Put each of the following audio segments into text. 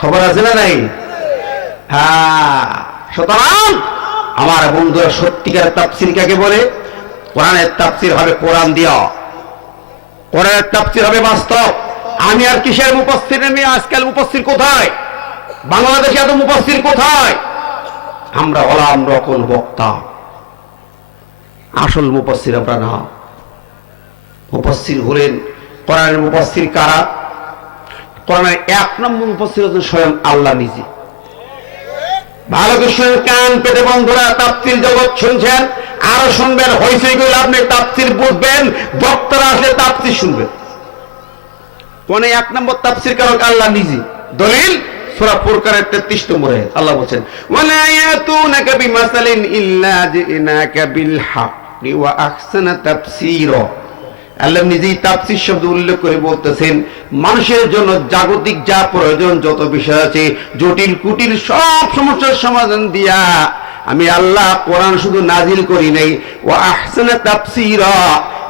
খবর আছে না নাই? হ্যাঁ, সুতরাং আমার বন্ধুরা, সত্যিকারের তাফসীর কাকে বলে? কোরআনের তাফসীর হবে কোরআন দিয়া, কোরআনের তাফসীর হবে বাস্তব। আমি আর কিসের মুফাসসির নেই? আজকাল মুফাসসির কোথায়? বাংলাদেশে এত মুফাসসির কোথায়? আমরা হলাম নকল বক্তা, আসল মুফাসসির আমরা না। মুফাসসির হলেন, কোরআনের মুফাসসির কারা? কোরআনের এক নম্বর মুফাসসির হচ্ছেন স্বয়ং আল্লাহ নিজে। ভালো করে কান পেতে বন্ধুরা, তাফসীর জগৎ শুনছেন, আরো শুনবেন, হইছে এগুলো আপনি তাফসীর বুঝবেন, বক্তারা আসলে তাফসীর শুনবেন। কোন এক নম্বর তাফসীর কারক আল্লাহ নিজে। দলিল সূরা ফুরকানের 33 নম্বরে আল্লাহ বলেন, ওয়ালা ইয়াতুনাকা বিমাসালিন ইল্লা জিনাকা বিল হাক্কি ওয়া আহসানা তাফসীরা। আল্লাহ নিজেই তাফসীর শব্দ উল্লেখ করে বলতেছেন, মানুষের জন্য জাগতিক যা প্রয়োজন, যত বিষয় আছে, জটিল কুটিল সব সমস্যার সমাধান দিয়া আমি আল্লাহ কোরআন শুধু নাজিল করি নাই, ওয়া আহসানা তাফসীরা,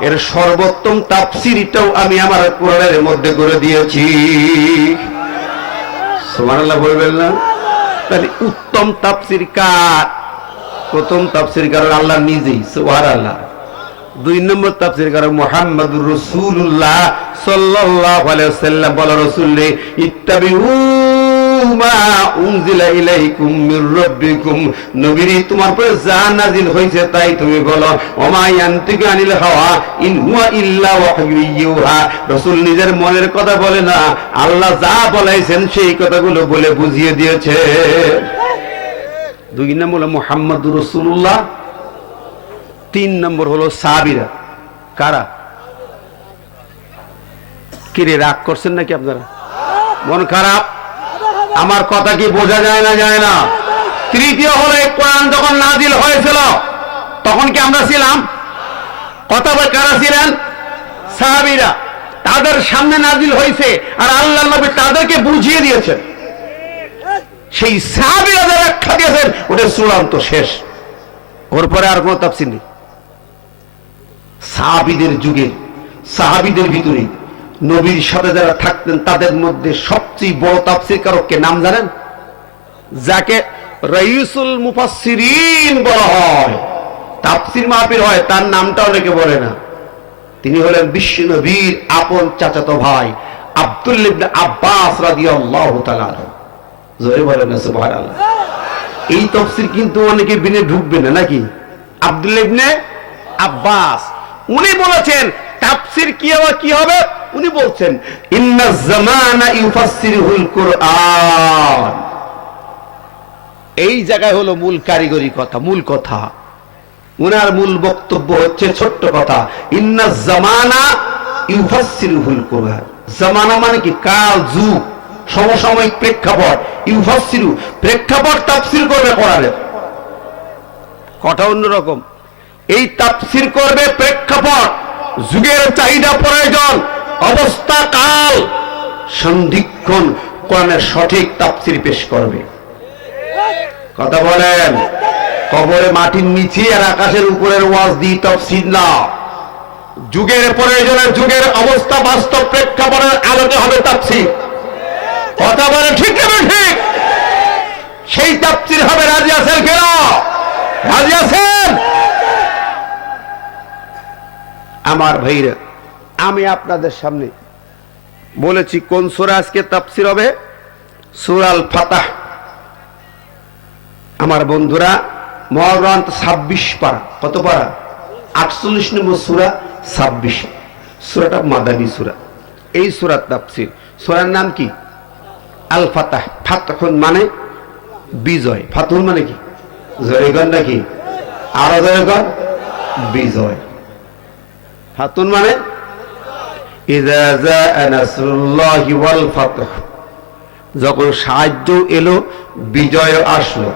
এর সর্বোত্তম তাফসীরটাও আমি আমার কোরআনের মধ্যে করে দিয়েছি। সুবহানাল্লাহ বলবেন না? তাহলে উত্তম তাফসীর কার? প্রথম তাফসীর কার আল্লাহ নিজেই, সুবহানাল্লাহ। দুই নম্বর তাফসীর কার মুহাম্মদুর রাসূলুল্লাহ সাল্লাল্লাহু আলাইহি ওয়াসাল্লাম। বলা রাসূলে, ইত্তাবিউ মা উনজিলা ইলাইকুম মির রাব্বিকুম, নবীজি তোমার উপরে যা নাজিল হয়েছে তাই তুমি বলো। ওমা ইয়ানতিকু আনিল হাওয়া ইন হুয়া ইল্লা ওয়াহয়ু ইউহা, রাসূল নিজের মনের কথা বলে না, আল্লাহ যা বলেছেন সেই কথাগুলো বলে বুঝিয়ে দিয়েছে। দুই নম্বর হলো মুহাম্মদুর রাসূলুল্লাহ, তিন নম্বর হলো সাহাবীরা। কারা? কি রে, রাগ করছেন নাকি আপনারা? মন খারাপ? আমার কথা কি বোঝা যায় না? যায় না? তৃতীয় হলো, এই কোরআন যখন নাজিল হয়েছিল তখন কি আমরা ছিলাম? কথা বলে কারা ছিলেন? সাহাবীরা। তাদের সামনে নাজিল হয়েছে আর আল্লাহ নবী তাদেরকে বুঝিয়ে দিয়েছেন। সেই সাহাবীরা যারা ব্যাখ্যা দিয়েছেন ওটা চূড়ান্ত শেষ, ওর পরে আর কোনো তাফসীর নেই। সাহাবীদের যুগে, সাহাবীদের ভিতরে নবীর সাথে যারা থাকতেন তাদের মধ্যে সবচেয়ে বড় তাফসীর কারককে নাম জানেন? যাকে রাইসুল মুফাসসিরিন বলা হয়, তাফসীর মাহফিল হয়, তার নামটা অনেকে বলে না। তিনি হলেন বিশ্ব নবীর আপন চাচাতো ভাই আব্দুল্লাহ ইবনে আব্বাস রাদিয়াল্লাহু তাআলা আনহু। জোরে বলেন না সুবহানাল্লাহ। এই তাফসীর কিন্তু অনেকে বিনে ঢুকবে না নাকি? আব্দুল্লাহ ইবনে আব্বাস উনি বলেছেন তাফসীর কি হবে? উনি বলছেন, ইন্নাজ জামানা ইউফাসসিরুল কুরআন। এই জায়গায় হলো মূল কারিগরি কথা, মূল কথা। উনার মূল বক্তব্য হচ্ছে ছোট্ট কথা, ইন্নাজ জামানা ইউফাসসিরুল কুরআন। জামানা মানে কি? কাল, যুগ, সমসাময়িক প্রেক্ষাপট। ইউফাসসিরু, প্রেক্ষাপট তাফসীর করবে কোরআনের। কথা অন্যরকম। এই তাফসীর করবে প্রেক্ষাপট, যুগের চাহিদা, প্রয়োজন, অবস্থা, কাল, সন্ধিক্ষণ কোরআনের সঠিক তাফসীর পেশ করবে। কথা বলেন? কবরে মাটির নিচে আর আকাশের উপরের ওয়াজ দিয়ে তাফসীর না। যুগের প্রয়োজনে, যুগের অবস্থা, বাস্তব প্রেক্ষাপটের আলোকে হবে তাফসীর। কথা বলে ঠিক না? ঠিক। সেই তাফসীর হবে। রাজি আছেন কেন? রাজি আছেন? আমার ভাইরা, আমি আপনাদের সামনে বলেছি কোন সূরা আজকে তাফসীর হবে? সূরা আল ফাতহ। আমার বন্ধুরা, মহাগ্রন্থ 26 পারা। কত পারা? 48 নম্বর সূরা, 26। সূরাটা মাদানী সূরা। এই সূরার তাফসীর। সূরার নাম কি? আল ফাতহ। ফাতহুন মানে বিজয়। ফাতহুন মানে কি? জয়গান নাকি? আরো জয়গান? বিজয়। ফাতুন মানে ইযা জাআ নাসরুল্লাহি ওয়াল ফাতহ, যখন সাহায্য এলো, বিজয় আসলো,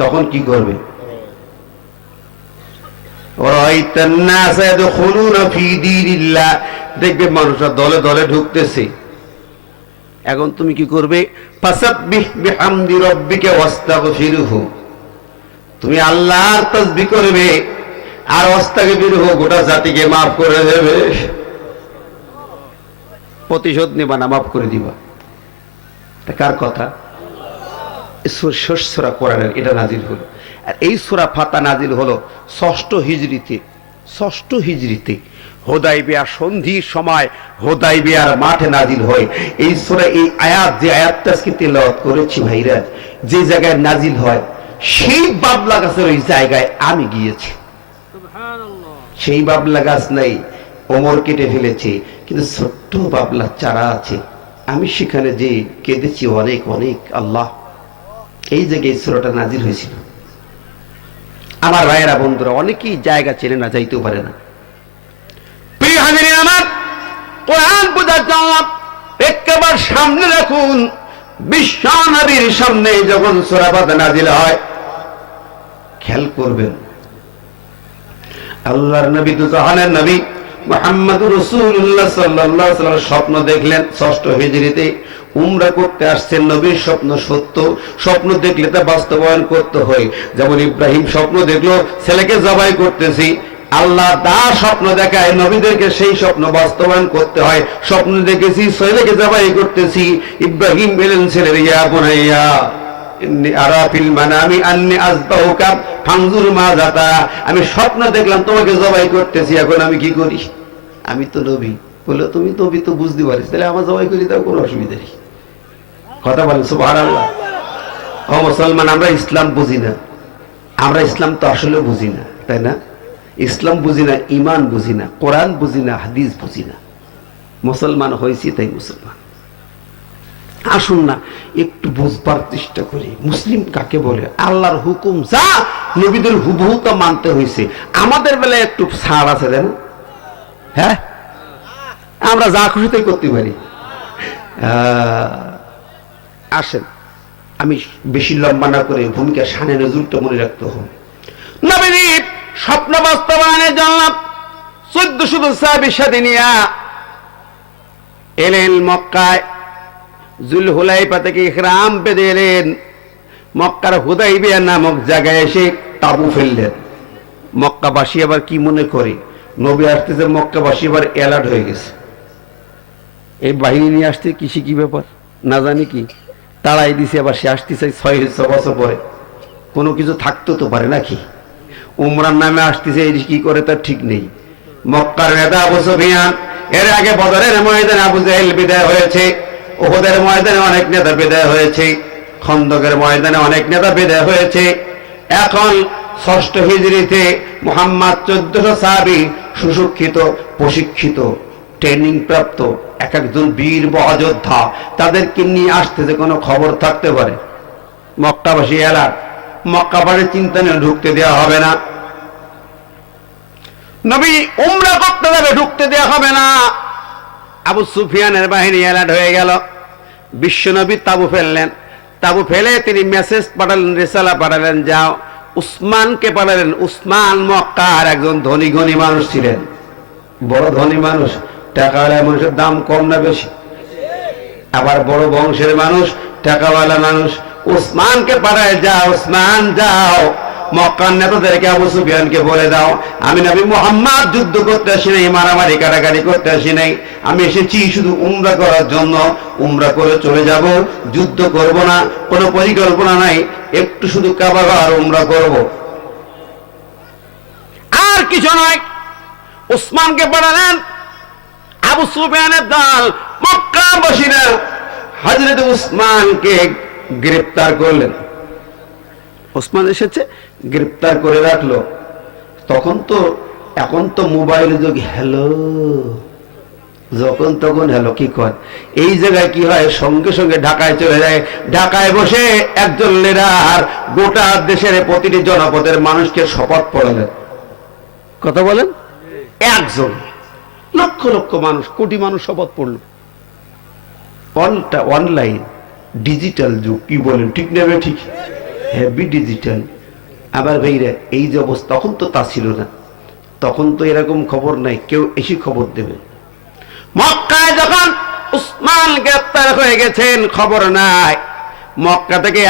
তখন কি করবে? ওয়ারাইতান নাস ইয়াদখুলুনা ফি দীনিল্লাহ, দেখবে মানুষরা দলে দলে ঢুকতেছে। এখন তুমি কি করবে? ফাসাব্বিহ বিহামদি রাব্বিকা ওয়াস্তাগফিরহু, তুমি আল্লাহর তাসবিহ করবে আর আস্তাগফিরহু, গোটা জাতিকে মাফ করে দেবে। প্রতিশোধ নেবা না, মাফ করে দিবা। কার কথা? সূরা কোরআনের এটা নাজিল হলো। আর এই সূরা ফাতা নাজিল হলো 6ষ্ঠ হিজরিতে। 6ষ্ঠ হিজরিতে হুদায়বিয়া সন্ধির সময় হুদায়বিয়ার মাঠে নাজিল হয় এই সূরা। এই আয়াত, যে আয়াতটা আজকে তেলাওয়াত করেছি ভাইরা, যে জায়গায় নাজিল হয় সেই বাবলা গাছের ওই জায়গায় আমি গিয়েছি। সেই বাবলা গাছ নাই, ওমর কেটে ফেলেছে, কিন্তু ছোট্ট বাবলা চারা আছে। আমি সেখানে যে কেঁদেছি অনেক অনেক। আল্লাহ, এই জায়গায় সূরাটা নাজিল হয়েছিল। আমার ভাইয়েরা, বন্ধুরা, অনেকেই জায়গা চেনে না, যাইতেও পারে না। প্রিয় হাজিরিন আমার, কোরআন পূজার জন্য একেবারে সামনে রাখুন। বিশ্ব নবীর সামনে যখন সূরা ফাতিহা নাজিল হয়, খেয়াল করবেন, আল্লাহর নবী, দুজাহানের নবী মুহাম্মদুর রাসূলুল্লাহ সাল্লাল্লাহু আলাইহি ওয়াসাল্লাম স্বপ্ন দেখলেন 6ষ্ঠ হিজরিতে। উমরা করতে আসছেন, নবীর স্বপ্ন সত্য। স্বপ্ন দেখলে তা বাস্তবায়ন করতে হয়। যেমন ইব্রাহিম স্বপ্ন দেখলো ছেলেকে জবাই করতেছি, আল্লাহ দা স্বপ্ন দেখায় নবীদেরকে সেই স্বপ্ন বাস্তবায়ন করতে হয়। স্বপ্ন দেখেছি ছেলেকে জবাই করতেছি, ইব্রাহিম বললেন ছেলের, ইয়া বুনাইয়া ইন্নী আরা ফিল মানামি আন্নী আযবাহুকা ফানজুর মাযা তারা। আমি স্বপ্ন দেখলাম তোমাকে জবাই করতেছি, এখন আমি কি করি? আমি তো নবী। বললো, তুমি নবী তো বুঝতে পারিস, তাহলে আমার জবাই করি, তাও কোনো অসুবিধা নেই। কথা বলেন সুবহানাল্লাহ। ও মুসলমান, আমরা ইসলাম বুঝি না। আমরা ইসলাম তো আসলে বুঝি না, তাই না? ইসলাম বুঝি না, ইমান বুঝি না, কোরআন বুঝি না, হাদিস বুঝি না। মুসলমান হয়েছি তাই মুসলমান। আসুন না একটু বুঝবার চেষ্টা করি, মুসলিম কাকে বলে। আল্লাহর হুকুম যা, নবীদের হুবহু তা মানতে হয়েছে। আমাদের বেলায় একটু ছাড় আছে, তাই না? হ্যাঁ, আমরা যা খুশি তাই করতে পারি। আসেন, আমি বেশি লম্বা না করে ভূমিকা শানে নজরুলটা মনে রাখতে হবে। নবীর স্বপ্ন বাস্তবায়নের জন্য 1400 সাহাবীর সাথে নিয়ে এলেন মক্কায়। জুলহুলাইফা থেকে ইহরাম বেঁধে এলেন। মক্কার হুদাইবিয়া নামক জায়গায় এসে তাবু ফেললেন। মক্কাবাসী আবার কি মনে করে, নবী আসতেছে, মক্কাবাসী আবার অ্যালার্ট হয়ে গেছে। এই বাহিনী নিয়ে আসতে কিসে কি ব্যাপার না জানি কি তাড়াই দিছে। আবার সে আসতেছে 600 বছর পরে, কোনো কিছু থাকতে তো পারে নাকি? উমরার নামে আসতেছে, এই কি করে তার ঠিক নেই। মক্কার নেতা আবু সুফিয়ান, এর আগে বদরের ময়দানে আবু জাহেল বিদায় হয়েছে, উহুদের ময়দানে অনেক নেতা বিদায় হয়েছে, খন্দকের ময়দানে অনেক নেতা বিদায় হয়েছে। এখন 6ষ্ঠ হিজরিতে মুহাম্মদ 1400 সাহাবী, সুশিক্ষিত, প্রশিক্ষিত, ট্রেনিং প্রাপ্ত এক একজন বীর বহযোদ্ধা, তাদেরকে নিয়ে আসতে যে কোনো খবর থাকতে পারে। মক্কাবাসী এলার, মক্কাবাসী চিন্তা নিয়ে ঢুকতে দেওয়া হবে না। নবী উমরা করতে যাবে, ঢুকতে দেওয়া হবে না। আবু সুফিয়ানের বাহিনী অ্যালার্ট হয়ে গেল। বিশ্বনবী তাবু ফেললেন। তাবু ফেলে তিনি মেসেজ পাঠালেন, রিসালা পাঠালেন, যাও। উসমানকে পাঠালেন। উসমান মক্কার একজন ধনী গণী মানুষ ছিলেন, বড় ধনী মানুষ। টাকাওয়ালা মানুষের দাম কম না বেশি? আবার বড় বংশের মানুষ, টাকাওয়ালা মানুষ। উসমানকে পাঠায়, যাও উসমান যাও, মক্কার নেতাদেরকে আবু সুফিয়ানকে বলে দাও, আমি নবী মুহাম্মদ যুদ্ধ করতে আসি নাই, মারামারি কাটাকাটি করতে আসি নাই, আমি এসেছি শুধু উমরা করার জন্য। উমরা করে চলে যাব, যুদ্ধ করব না, কোনো পরিকল্পনা নাই, একটু শুধু কাবা ঘর উমরা করব, আর কিছু নয়। উসমানকে পাঠালেন। আবু সুফিয়ানের দল মক্কাবাসীরা হযরত উসমানকে গ্রেফতার করলেন। উসমান এসেছে, গ্রেফতার করে রাখলো। এখন তো মোবাইল যুগ, হ্যালো যখন তখন হ্যালো কি কর। এই জায়গায় কি হয়, সঙ্গে সঙ্গে ঢাকায় চলে যায়। ঢাকায় বসে একজন লিডার গোটা দেশের প্রতিটি জনপদের মানুষকে শপথ পড়ালেন। কথা বলেন, একজন, লক্ষ লক্ষ মানুষ, কোটি মানুষ শপথ পড়ল। অনলাইন ডিজিটাল যুগ, কি বলেন, ঠিক নেবে? ঠিক, হেভি ডিজিটাল। আবার ভাইরা, এই যে অবস্থা, তখন তো তা ছিল না। তখন তো এরকম খবর নাই, কেউ এসে খবর দেবে। মক্কায় যখন উসমান গ্রেফতার হয়ে গেছেন, খবর নাই। মক্কা থেকে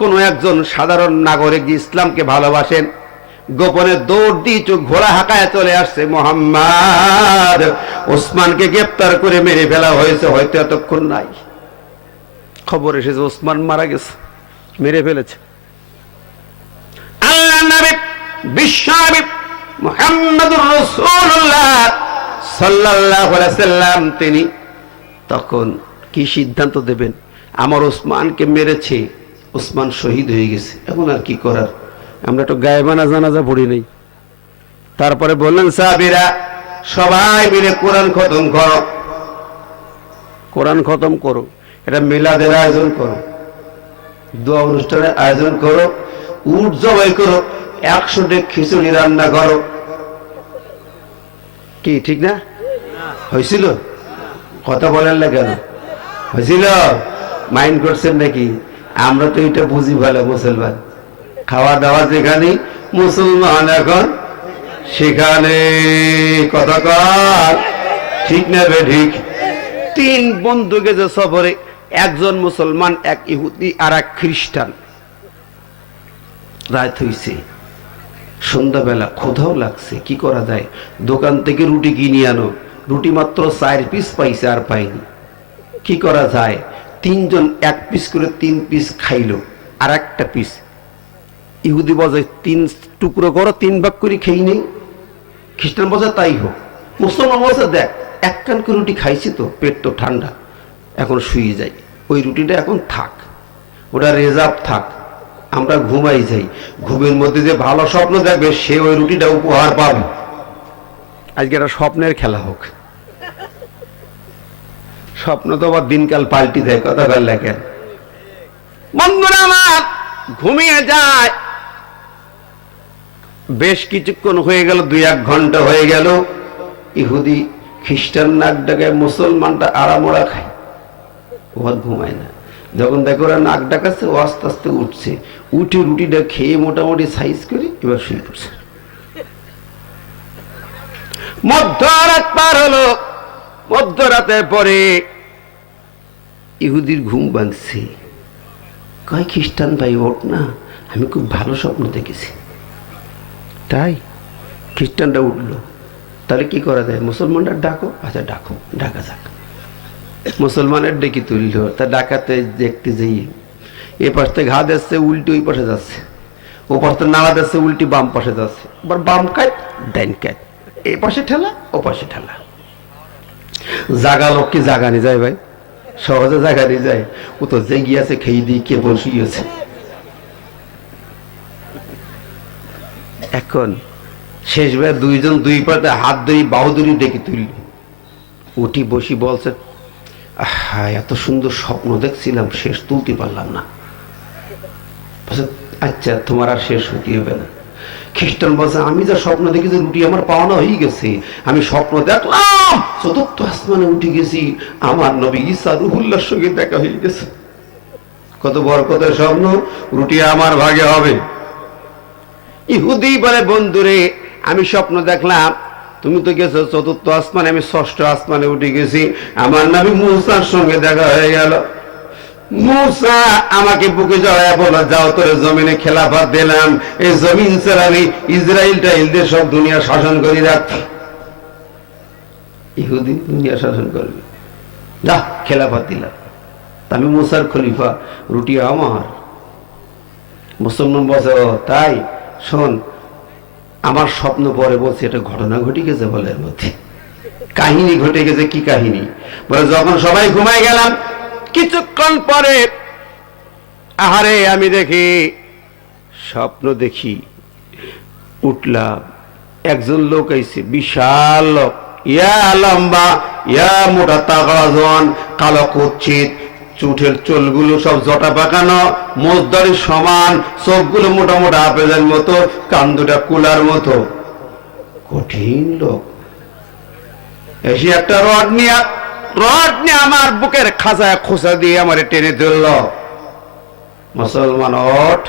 কোনো একজন সাধারণ নাগরিক যে ইসলামকে ভালোবাসেন, গোপনে দৌড় দিয়ে চোখ ঘোড়া হাঁকায় চলে আসছে, মুহাম্মদ উসমানকে গ্রেফতার করে মেরে ফেলা হয়েছে, হয়তো এতক্ষণ নাই। খবর এসেছে ওসমান মারা গেছে, মেরে ফেলেছে। আল্লাহ নবী বিশ্বনবী মুহাম্মদুর রাসূলুল্লাহ সাল্লাল্লাহু আলাইহি সাল্লাম তিনি তখন কি সিদ্ধান্ত দেবেন? আমার ওসমানকে মেরেছে, ওসমান শহীদ হয়ে গেছে, এখন আর কি করার? আমরা তো গায়েবানা জানাজা পড়ি নেই। তারপরে বললেন সাহাবীরা সবাই মিলে কোরআন খতম করো, কোরআন খতম করো, এটা মিলাদের আয়োজন করো, দোয়া অনুষ্ঠানের আয়োজন করো, উট জবাই করো, 100টা খিচুড়ি রান্না করো। কি ঠিক না? হয়েছিল? কথা বলেন না কেন? হয়েছিল? মাইন্ড করছেন নাকি? আমরা তো এটা বুঝি ভালো মুসলমান, খাওয়া দাওয়া যেখানে, মুসলমান এখন সেখানে। কথা কর ঠিক না বে ঠিক? 3 বন্ধু গেছে সফরে, একজন মুসলমান, এক ইহুদি আর এক খ্রিস্টান। রাত হইছে, সন্ধ্যাবেলা, ক্ষুধাও লাগছে, কি করা যায়? দোকান থেকে রুটি কিনে আনো, রুটি মাত্র 4 পিস পাইছে, আর পাইনি। কি করা যায়? 3 জন 1 পিস করে 3 পিস খাইলো, আর একটা পিস ইহুদি বজায় 3 টুকরো করো, 3 ভাগ করে খেয়ে নেই। খ্রিস্টান বজায় তাই হোক। মুসলমান বলছে দেখ 1 কান করে রুটি খাইছি তো, পেট তো ঠান্ডা, এখন শুয়ে যাই, ওই রুটিটা এখন থাক, ওটা রেজার্ভ থাক, আমরা ঘুমাই যাই। ঘুমের মধ্যে যে ভালো স্বপ্ন দেখবে সে ওই রুটিটা উপহার পাবে। আজকে একটা স্বপ্নের খেলা হোক। স্বপ্ন তো আবার দিনকাল পাল্টি দেয়, কথা বল লেখেন। বন্ধুরা আমার ঘুমিয়ে যায়, বেশ কিছুক্ষণ হয়ে গেল, 2-1 ঘন্টা হয়ে গেল। ইহুদি খ্রিস্টান নাক ডাকায়, মুসলমানটা আড়ামোড়া খায়, ও আর ঘুমায় না। যখন দেখো ওরা নাক ডাকাচ্ছে, ও আস্তে আস্তে উঠছে, উঠে রুটিটা খেয়ে মোটামুটি সাইজ করে এবার শুয়ে পড়ছে। মধ্যরাত পার হলো, মধ্যরাতের পরে ইহুদির ঘুম ভাঙছে, কয় খ্রিস্টান ভাই ওঠ না, আমি খুব ভালো স্বপ্ন দেখেছি। তাই? খ্রিস্টানটা উঠলো, তাহলে কি করা যায়? মুসলমানটা ডাকো। আচ্ছা ডাকো, ডাকা যাক। মুসলমানের ডেকে তুলল, তা ডাকাতে দেখতে যাই এ পাশ থেকে ঘা দিচ্ছে, উল্টি ওই পাশে যাচ্ছে, ও পাশ থেকে নাড়া দিচ্ছে, উল্টি বাম পাশে যাচ্ছে, আবার বাম কাট ডাইন কাট, এ পাশে ঠেলা ও পাশে ঠেলা। জাগা লোক কি জাগানি যায় ভাই? সহজে জাগানি যায়? ও তো জেগিয়াছে, খেয়ে দিয়ে কে বসিয়েছে। এখন শেষ বেলা 2 জন 2 পাতে হাত ধরি বাহুদুরি ডেকে তুলল, উঠি বসি বলছে হ্যাঁ এত সুন্দর স্বপ্ন দেখছিলাম, শেষ তুলতে পারলাম না। আচ্ছা তোমার আর শেষ হতে হবে না। খ্রিস্টান বলছে আমি যা স্বপ্ন দেখেছি, রুটি আমার পাওনা হয়ে গেছে, আমি স্বপ্ন দেখলাম 4th আসমানে উঠে গেছি, আমার নবী ঈসা রুহুল্লাহর সঙ্গে দেখা হয়ে গেছে। কত বড় কত স্বপ্ন, রুটি আমার ভাগে হবে। ইহুদি বলে বন্ধুরে আমি স্বপ্ন দেখলাম, তুমি তো গেছো 4th আসমানে, আমি 6ষ্ঠ আসমানে উঠে গেছি, আমার নবী মুসার সঙ্গে দেখা হয়ে গেল। মুসা আমাকে বুকে জড়ায় বলো যাও তোর জমিনে খেলাফত দিলাম, এই জমিন ছেড়ে আমি ইসরায়েলটা ইলদের সব দুনিয়া শাসন করে রাখছি। ইহুদি দুনিয়া শাসন করবে, যা খেলাফত দিলাম, আমি মুসার খলিফা, রুটি আমার। মুসলমান বলছে ও তাই? শোন আমার স্বপ্ন পরে বলছে এটা ঘটনা ঘটে গেছে, বলে এর মধ্যে কাহিনী ঘটে গেছে। কি কাহিনী? বলে যখন সবাই ঘুমাই গেলাম, কিছুক্ষণ পরে আহারে আমি দেখি স্বপ্ন দেখি, উঠলাম, একজন লোক আইছে, বিশাল লোক, ইয়া লম্বা, ইয়া মোটা, তাগড়া জোয়ান, কালো কুচ্ছিত, চুঠের চুলগুলো সব জটা পাকানো, মোজদারি সমান, চোখগুলো মোটা মোটা আপেলের মতো, কান দুটা কুলার মতো, কঠিন লোক। এসে একটা রড নিয়ে আমার বুকের খাঁচায় খোঁচা দিয়ে আমার টেনে ধরল। মুসলমান ওঠ।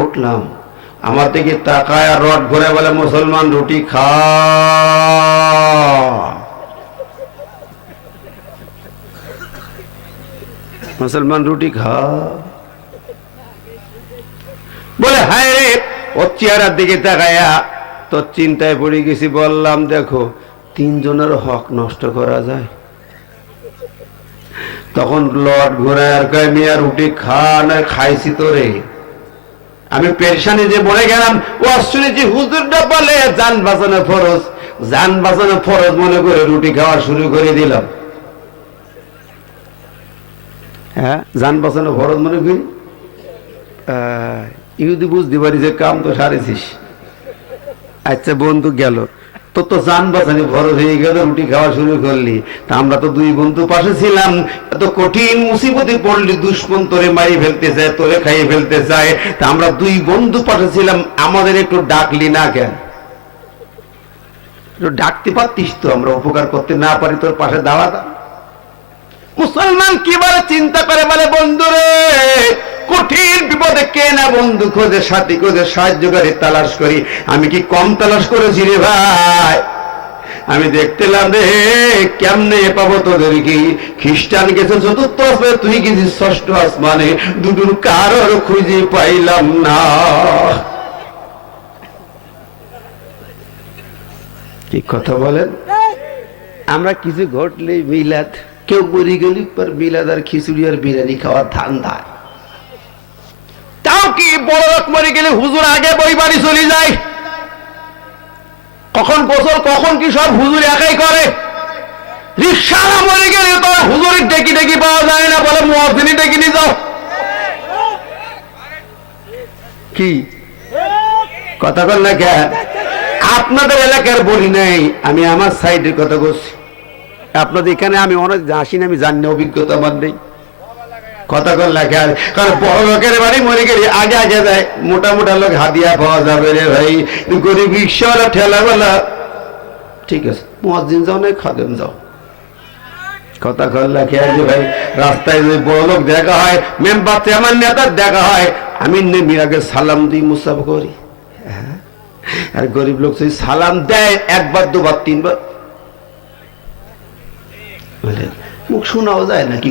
উঠলাম, আমার দিকে তাকায় আর রড ঘুরে বলে মুসলমান রুটি খা। মুসলমান রুটি খা বলে, হায় রে, ওর চেহারার দিকে তাকায়া তো চিন্তায় পড়ে গেছি। বললাম দেখো 3 জনের হক নষ্ট করা যায়? তখন লট ঘোরায় আর কয় মিয়া রুটি খান, আর খাইছি তো রে। আমি পেরেশানি যে মরে গেলাম। ও শুনেছি হুজুরটা বলে জান বাঁচানো ফরজ, জান বাঁচানো ফরজ মনে করে রুটি খাওয়া শুরু করে দিলাম। হ্যাঁ, জান বাঁচানো ফরজ মনে করি। ইহুদি বুঝতে পারি যে কাম তো সারেছিস। আচ্ছা বন্ধু গেল, তোর তো জান বাঁচানি ফরজ হয়ে গেল, রুটি খাওয়া শুরু করলি। তা আমরা তো দুই বন্ধু পাশে ছিলাম, এত কঠিন মুসিবতে পড়লি, দুশ্মন তোরে মারি ফেলতে চায়, তোরে খাইয়ে ফেলতে চায়। তা আমরা দুই বন্ধু পাশে ছিলাম, আমাদের একটু ডাকলি না কেন? একটু ডাকতে পারতিস তো, আমরা উপকার করতে না পারি তোর পাশে দাঁড়াতাম। মুসলমান কি বলে চিন্তা করে, বলে বন্ধু রে, কঠিন বিপদে কে না বন্ধু খোঁজে, সাথী খোঁজে, সাহায্যকারী তালাশ করি। আমি কি কম তালাশ করেছি রে ভাই? আমি দেখতেলাম রে কেমনে পাবো তোদের কি? খ্রিস্টান গেছে চতুর্থ আসমানে, তুই গেছিস ষষ্ঠ আসমানে, দুটোর কারোর খুঁজে পাইলাম না। কি কথা বলেন? আমরা কিছু ঘটলেই মিলাদ, কেউ মরে গেলি পর মিলাদ আর খিচুড়ি আর বিরিয়ানি খাওয়ার ধান্দা। তাও কি বড় লোক মরে গেলে হুজুর আগে বই বাড়ি চলে যায়। কখন গোসল কখন কি সব হুজুর একাই করে। রিকশাওয়ালা মরে গেলে তো হুজুরের ডেকি ডেকি পাওয়া যায় না, বলে মুয়াজ্জিনি ডেকে নিয়ে যাও। কি কথা বল না কে? আপনাদের এলাকার বলি নাই, আমি আমার সাইডের কথা বলছি। আপনাদের এখানে আমি অনেক আসি না, আমি জানি না, অভিজ্ঞতা আমার নেই। কথা কল লেখা, কারণ বড় লোকের বাড়ি মরে গেলে আগে আগে যায়, মোটা মোটা লোক হাদিয়া পাওয়া যাবে রে ভাই। গরিব রিক্সাওয়ালা ঠেলাওয়ালা ঠিক আছে, মুয়াজ্জিন যাও না খাদেম যাও। কথা কল লেখা যে ভাই রাস্তায় যদি বড় লোক দেখা হয়, মেম্বার চেয়ারম্যান নেতার দেখা হয়, আমি নেমে আগে সালাম দিই, মুসাফা করি। আর গরিব লোক যদি সালাম দেয় একবার দুবার তিনবার, মুখ শোনাও যায় না কি।